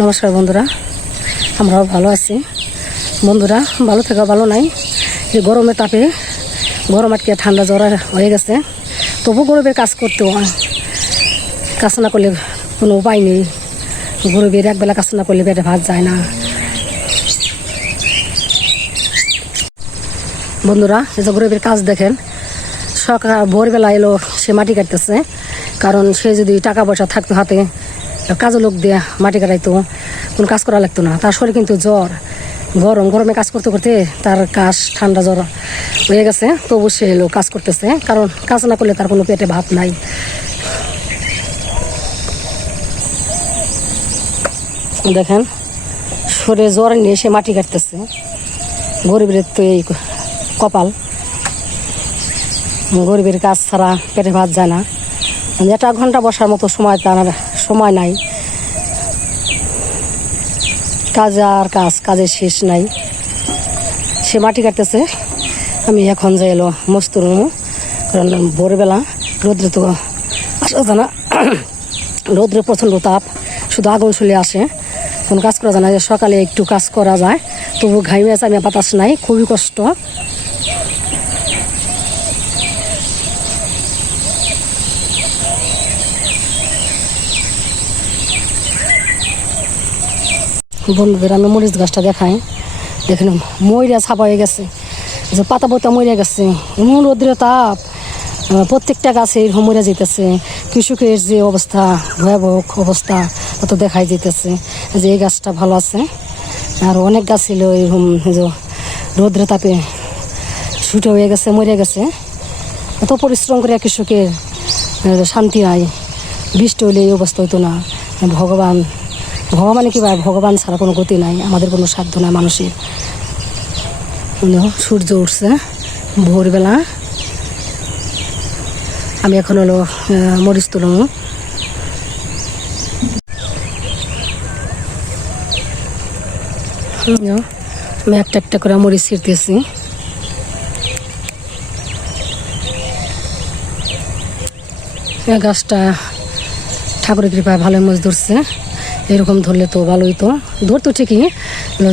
নমস্কার বন্ধুরা, আমরাও ভালো আছি। বন্ধুরা, ভালো থাকা ভালো নাই। এই গরমে তাপে গরম আটকে ঠান্ডা জ্বর হয়ে গেছে। তবু গরমের কাজ করতে হয়। কাজ না করলে কোনো উপায় নেই। গরমের একবেলা কাজ না করলে পেটে ভাত যায় না। বন্ধুরা, এই যে গরিবের কাজ দেখেন, সকাল ভোরবেলা এলো, সে মাটি কাটতেছে। কারণ সে যদি টাকা পয়সা থাকতো হাতে কাজে লোক দিয়ে মাটি কাটাইতো, কোনো কাজ করা লাগতো না। তার শরীর কিন্তু জ্বর, গরম, গরমে কাজ করতে করতে তার কাশ, ঠান্ডা জ্বর হয়ে গেছে। তবু সে এলো, কাজ করতেছে। কারণ কাজ না করলে তার কোনো পেটে ভাত নাই। দেখেন, শরীরে জ্বর নিয়ে সে মাটি কাটতেছে। গরিবের তো এই কপাল। গরিবের কাজ ছাড়া পেটে ভাত যায় না। একটা ঘণ্টা বসার মতো সময় তার সময় নাই। কাজ আর কাজ, কাজের শেষ নাই। সে মাটি কাটতেছে। আমি এখন যাই এলো মস্তুর কারণ ভোরবেলা রোদ্রে তো আসা যায় না। রোদ্রে প্রচণ্ড তাপ। শুধু আগুন চলে আসে। কোনো কাজ করা যায় না। সকালে একটু কাজ করা যায়। তবু ঘাইমে আছে, আমি বাতাস নাই। খুবই কষ্ট। বন্ধুদের, আমি মরিচ গাছটা দেখাই। দেখেন, ময়রা ছাপা হয়ে গেছে। যে পাতা পোতা মরে গেছে। এমন রোদ্রের তাপ প্রত্যেকটা গাছে এরকম মরে যেতেছে। কৃষকের যে অবস্থা, ভয়াবহ অবস্থা তত দেখাই যেতেছে। যে এই গাছটা ভালো আছে। আর অনেক গাছ ছিল এরকম যে রোদ্রে তাপে ছুটে হয়ে গেছে, মরে গেছে। এত পরিশ্রম করে কৃষকের শান্তি নাই। বৃষ্টি হলে এই অবস্থা হতো না। ভগবান ভগবানে কি ভাই? ভগবান ছাড়া কোনো গতি নাই, আমাদের কোনো সাধ্য নাই মানুষের। সূর্য উঠছে, ভোরবেলা। আমি এখন হলো মরিচ তুলব আমি একটা একটা করে মরিচ ছিঁড়তেছি। গাছটা ঠাকুরের কৃপায় ভালো মাছ ধরছে এরকম ধরলে তো ভালোই তো। ধরতো ঠিকই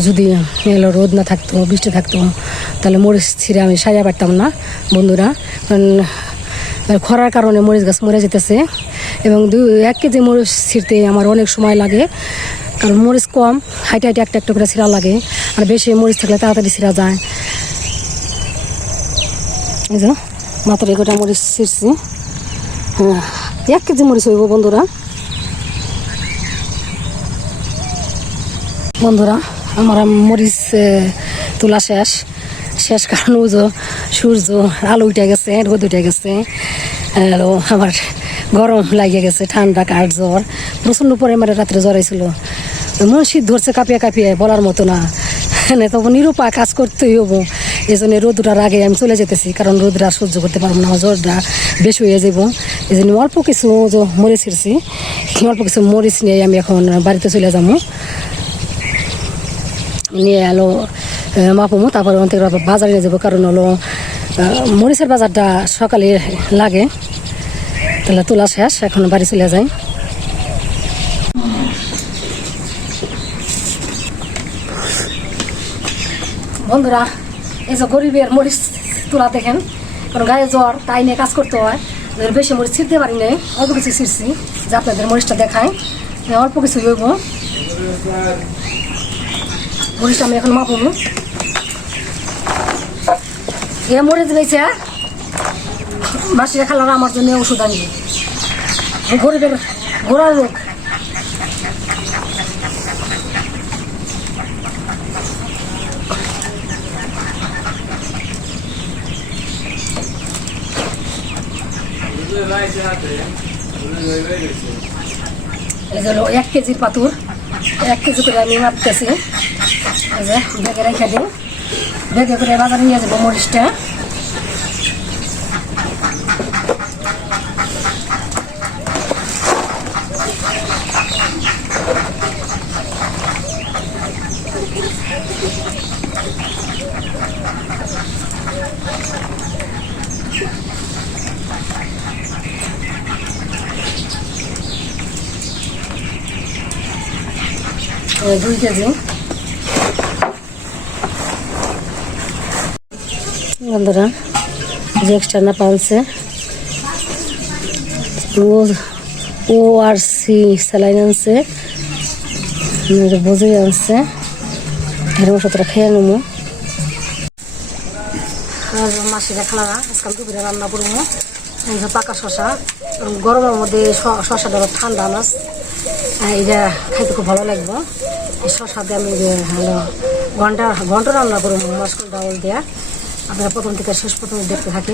যদি এলো রোদ না থাকতো, বৃষ্টি থাকতো, তাহলে মরিচ ছিঁড়ে আমি সারিয়া পারতাম না, বন্ধুরা। কারণ খরার কারণে মরিচ গাছ মরে যেতেছে, এবং দুই, এক কেজি মরিচ ছিঁড়তে আমার অনেক সময় লাগে, কারণ মরিচ কম, হাইটে হাইটে একটা একটা করে ছিঁড়া লাগে, আর বেশি মরিচ থাকলে তাড়াতাড়ি ছিঁড়া যায়। এই যে মাত্র এগোটা মরিচ ছিঁড়ছি। হ্যাঁ এক কেজি মরিচ হইব, বন্ধুরা। বন্ধুরা, আমার মরিচ তোলা শেষ। শেষ কারণ যে সূর্য, আলো উঠে গেছে, রোদ উঠে গেছে হ্যালো আমার গরম লাগিয়ে গেছে, ঠান্ডা কাঠ জ্বর। প্রচণ্ড পরিমাণে রাত্রে জ্বর হয়েছিল মন শীত ধরছে কাঁপিয়ে কাঁপিয়ে, বলার মতো না। হ্যাঁ তখন নিরুপায় কাজ করতেই হব এই জন্য রোদটার আগে আমি চলে যেতেছি, কারণ রোদটা আর সহ্য করতে পারব না জ্বরটা বেশি হয়ে যাব এই জন্য অল্প কিছু মরিচ ছিঁড়ছি, অল্প কিছু মরিচ নিয়ে আমি এখন বাড়িতে চলে যাব। নিয়ে এলো মাপমো তারপরে ওখান বাজারে নিয়ে যাব। কারণ হলো মরিচের বাজারটা সকালে লাগে। তাহলে তোলা শেষ, এখন বাড়ি চলে যাই। বন্ধুরা, এই যে গরিবের মরিচ তোলা দেখেন, কারণ গায়ে জ্বর, তাই নিয়ে কাজ করতে হয়। বেশি মরিচ ছিঁড়তে পারি নাই, অল্প কিছু ছিঁড়ছি, যে আপনাদের মরিচটা দেখায় অল্প কিছু হইব মরিচটা আমি এখন মাপব এ মরিচ গেছে মাসিরা খালারা আমার জন্য ওষুধ আনবে। গরিবের গোড়ার এই এক কেজির পাতুর এক কেজি করে আমি মাপতেছি। ব্যাগে রেখে দিই। ব্যাগে করে বাজারে নিয়ে যাব মরিচটা। দুই কেজি। বন্ধুরা যে এক্সট্রা না পালছে। ও আর সি স্যালাইন আনছে। বুঝে আনছে। এর ওষুধটা খেয়ে নেব। আর মাসি দেখলা না, আজকাল দুপুরে রান্না করব। পাকা শশা গরমের মধ্যে শশাটা ঠান্ডা মাছ এটা খাইতে খুব ভালো লাগবে। শশা দিয়ে আমি ঘণ্টা ঘণ্টা রান্না করব, মাসকল ডাউল দেওয়া আপনারা প্রথম থেকে শেষ পর্যন্ত দেখতে থাকে।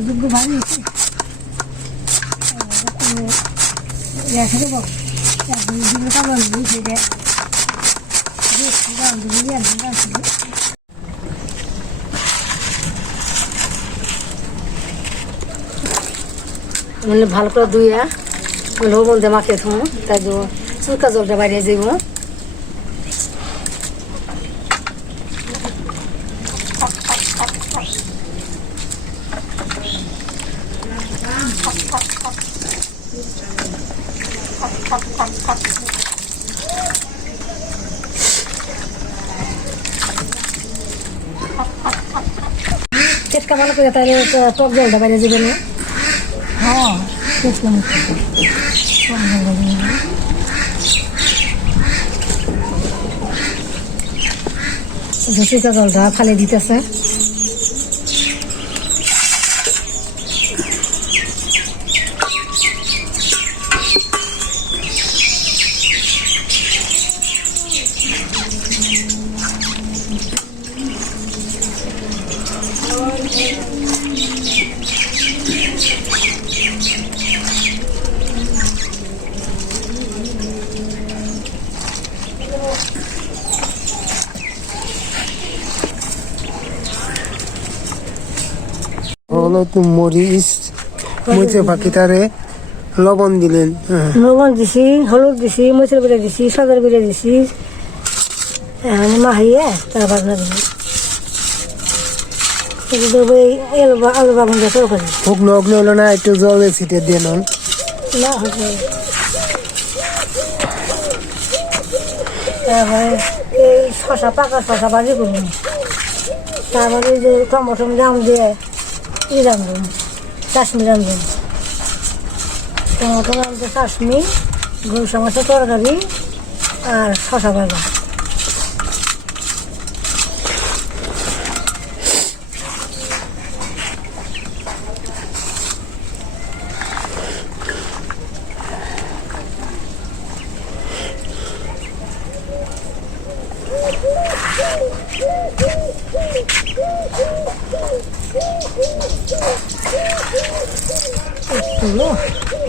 ভালো হয়েছে রেখে দেবো দুটো কাপড় দিয়েছে মানে ভালো করে ধুইয়া লবণ দিয়ে মাখিয়ে থাকব তাই চুলকা জলটা বাইরে যাইব চেষ্টা ভালো করে তাহলে টক জলটা বাইরে যাবে না। হ্যাঁ। শুকা জলটা ফালে দিতেছে হলো তো মরিচ মরিচে পাখিটারে লবণ দিলেন। হ্যাঁ। লবণ দিছি হলুদ দিছি মরিচের গুঁড়া দিছি সজের গুঁড়া দিছি। মাহিয়ে দিছি বাগুন দিয়ে তরকারি শুকনো অগ্নি হলো না একটু জলে ছিটে দিয়ে নাও না তারপরে এই শশা পাকা শশা ভাজি করুন তারপরে যে টমেটো জাম দিয়ে ই রান্ধুন চাশমি রান্ধুন টমেটো দিয়ে চাশমি গরুসা মাছের তরকারি আর শশা ভাজা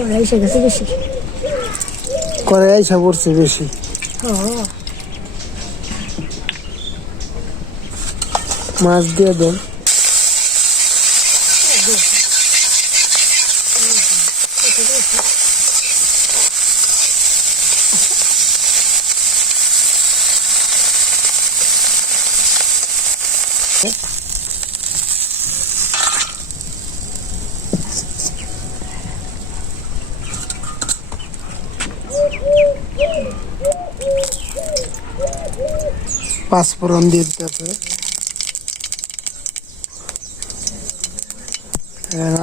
ওরা এসে গেছে করে এসে পড়ছে বেশি। মাছ দিয়ে দেন। Yeah. পাঁচফোড়ন দিয়ে দিতেছে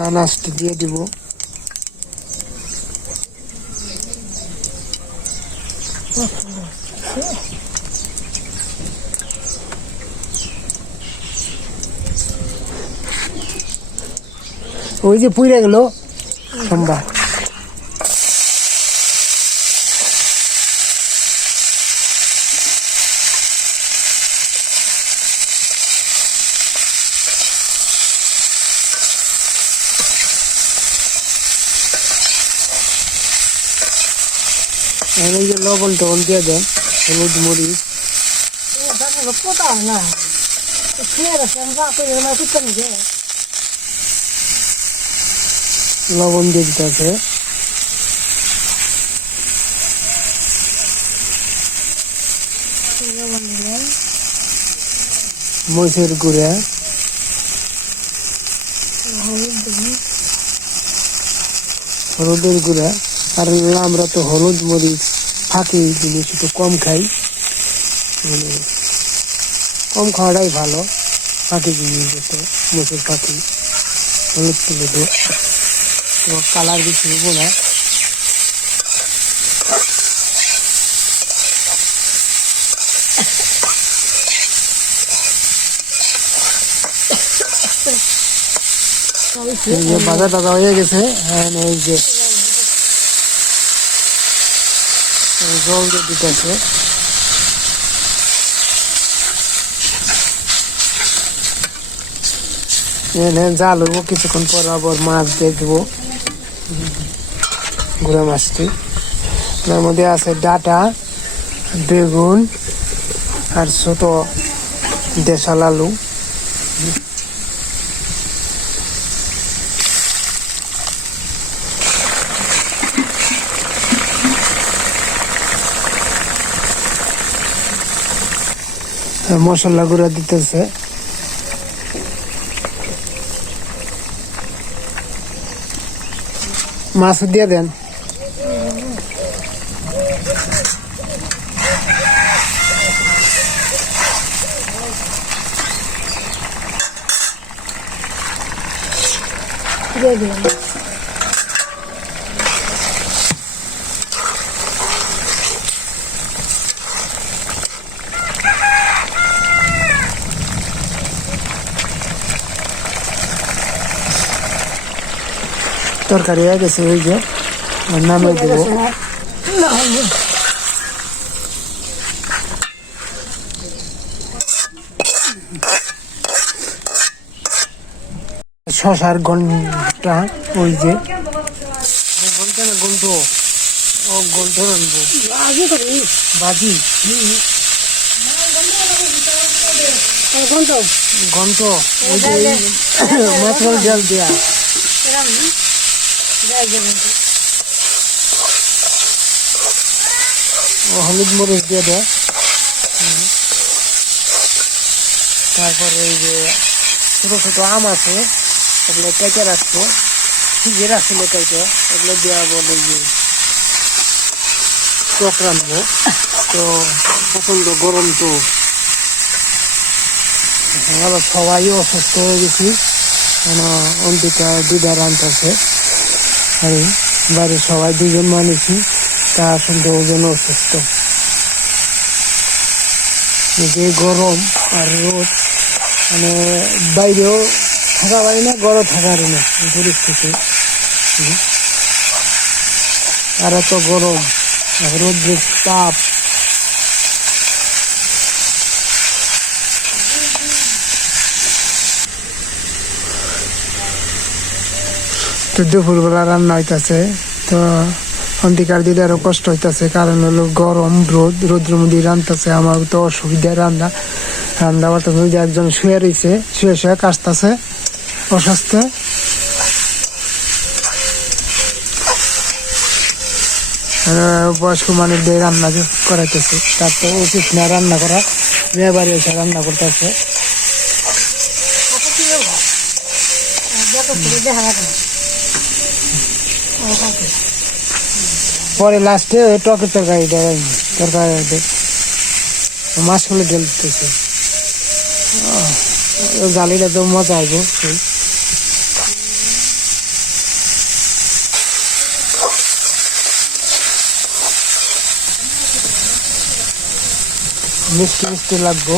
আনাজটি দিয়ে দিব। ওই যে পুড়ে গেল সোমবার এখন এই যে লবণ টবণ দিয়ে দেন হলুদ মরিচ পোতা না খেয়ে গেছে আমি যা করি আমার ঠিক করে নিজে লবণ দিয়ে দিতে আছে মরিচের গুঁড়া। হলুদের গুঁড়া। আর আমরা তো হলুদ মরিচ ফাঁকি জিনিস, একটু কম খাই। মানে কম খাওয়াটাই ভালো। ফাঁকি জিনিস যেত মরিচের ফাঁকি হলুদ তুলে তো কালার কিছু হব না। এই যে বাজা টাজা হয়ে গেছে। এখন এই যে এই জল দিয়ে দিতেছে। জাল হইব কিছুক্ষণ পর আবার মাছ দেখব গুঁড়া মাছটি। তার মধ্যে আছে ডাটা, বেগুন, আর ছোট দেশাল আলু। মশলা গুঁড়া দিতেছে। মাছ দিয়ে দেন। দিয়ে দিলাম। তরকারি হয়ে গেছে ওই যে নামে দেবো শশার ঘণ্টা ওই যে। ঘণ্টা না ঘন্ট? ও ঘন্ট করি। বাজি? ঘন্ট। ওই যে মাছের জল দেয়া এরকম না যাই যাবেন ও হলুদ মরিচ দিয়ে দেয় তারপরে এই যে ছোট ছোট আম আছে ওগুলো কেটে রাখব ভিজে রাখছিল কেটে ওগুলো দেওয়া বলে যে টক রাখব তো প্রচণ্ড গরম তো। আবার সবাই অসুস্থ হয়ে গেছি। অন্তিকা দিদা রান্তাছে আর বাড়ির সবাই দুজন মানুষই, তা আসলে ওজন অসুস্থ। যে গরম আর রোদ মানে বাইরেও থাকা পারি না গরম থাকার না পরিস্থিতি। আর এত গরম রোদ্রের তাপ। তো দুপুরবেলা রান্না হইতাছে। তো অন্তিকার দিদি আরও কষ্ট হইতাছে, কারণ হলো গরম, রোদ রোদ্র মধ্যে রান্তাছে, আমার তো অসুবিধা রান্না। রান্না বাড়তে ওই একজন শুয়ে রয়েছে শুয়ে শুয়ে কাশতাছে, অসুস্থ। বয়স্ক মানুষদের রান্না করাইতেছে, তার তো উচিত না রান্না করা বিয়ে বাড়ি এসে রান্না করতেছে। পরে লাস্টে ওই টকের তরকারি দেয় তরকারি দেয়। মাছগুলো ঢেলতেছে জালিটা তো মজা আসব মিষ্টি মিষ্টি লাগবো।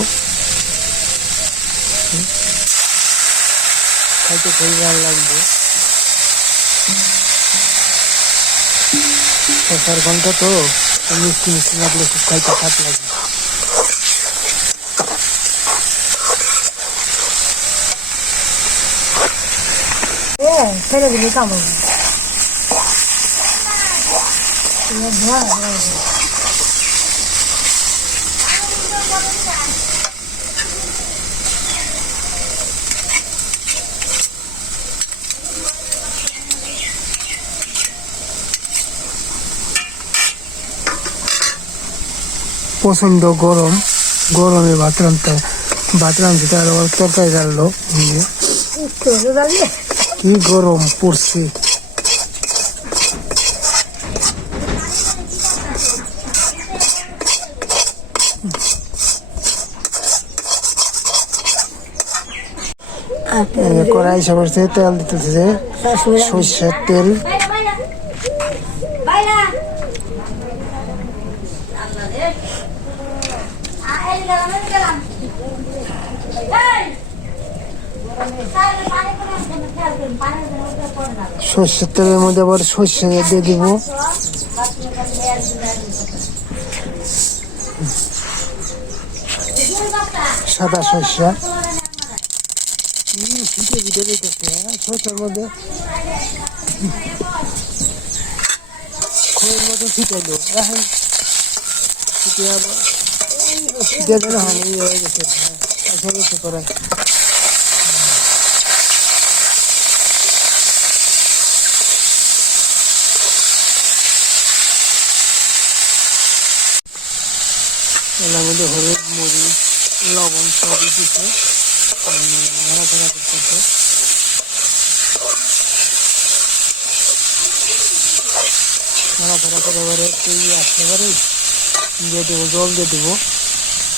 খাইতে খুবই ভালো লাগবে। শশার ঘণ্টা তো মিষ্টি মিষ্টি লাগলে খুব খাইতে ছেড়ে দিলে কামড়। প্রচণ্ড গরম গরমে ভাত রান্নতে ভাত রাঁধতে তার আবার তরকারি রাখল কি গরম পড়ছে। কড়াই সবরছে তেল দিতেছে সর্ষের তেল বাইরা বাইরা বাইরা আ এই গেলাম এই গেলাম এই সাইডে পানি করে আমি খেয়াল করি পানি মধ্যে পড়ে না সর্ষের তেলের মধ্যে আবার সর্ষে দিয়ে দিব সাদা সর্ষা শীতে ভিতরে সর্ষের মধ্যে খয়ের মতো ছিটাইলো এখন শীতে আবার শীতে ইয়ে হয়ে গেছে করে মধ্যে হলুদ মরিচ, লবণ সবই দিচ্ছে নাড়াচাড়া করতেছে নাড়াচাড়া করে এবারে ইয়ে আসলে দিয়ে দেবো জল দিয়ে দেবো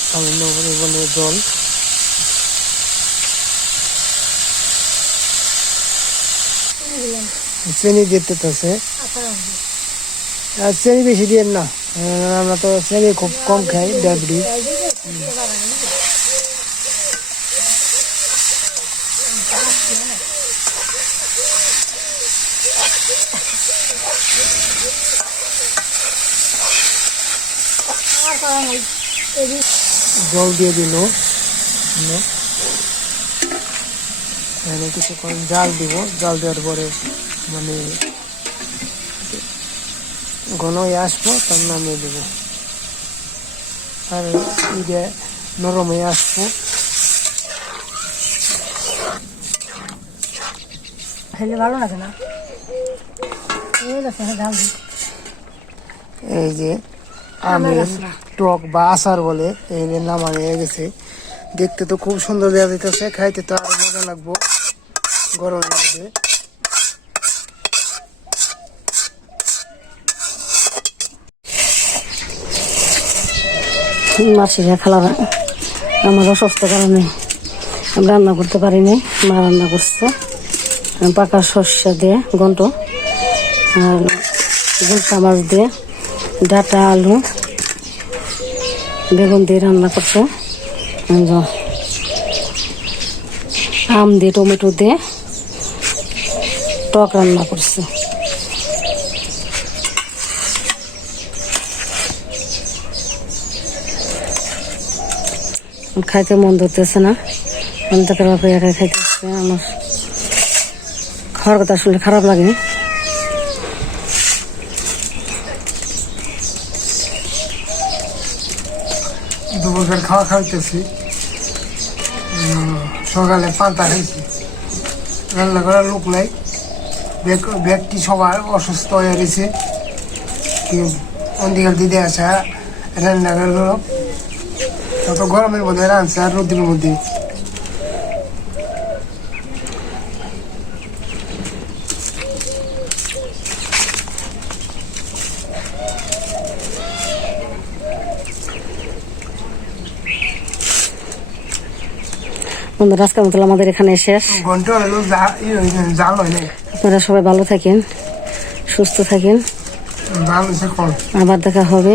সামান্য পরিমাণে জল চিনি দিতে আছে আর চিনি বেশি দিয়ে না। আমরা তো চিনি খুব কম খাই ডায়াবেটিস জল দিয়ে দিল। কিছুক্ষণ জাল দিব। জাল দেওয়ার পরে মানে ঘন হয়ে আসব তার নামিয়ে দেবো। আর ইয়ে নরম হয়ে আসব। খেলে ভালো লাগে না? এই যে আমের টক বা আচার বলে এই যে নামানো হয়ে গেছে। দেখতে তো খুব সুন্দর দেওয়া যেতেছে খাইতে তো আরও মজা লাগবো। গরমের মধ্যে। মাসিরা খালারা আমার অসুস্থ কারণে রান্না করতে পারিনি, মা রান্না করছে। পাকা শস্য দিয়ে গন্ট আর গুলশা মাছ দিয়ে ডাটা, আলু, বেগুন দিয়ে রান্না করছে। আম দিয়ে, টমেটো দিয়ে টক রান্না করছে। খাইতে মন ধরতেছে না। মন থেকে বাপে একা খাইতেছে আমার খাওয়ার কথা শুনলে খারাপ লাগে। দুপুরকার খাওয়া খাইতেছি। সকালে পান্তা খাইছি। রান্না করার লোক নাই। ব্যক- ব্যক্তি সবার অসুস্থ হয়ে রয়েছে অন্ধিকার দিতে আসা রান্না অত গরমের মধ্যে বন্ধুরা আজকের মতো আমাদের এখানে শেষ। আপনারা সবাই ভালো থাকেন সুস্থ থাকেন। আবার দেখা হবে।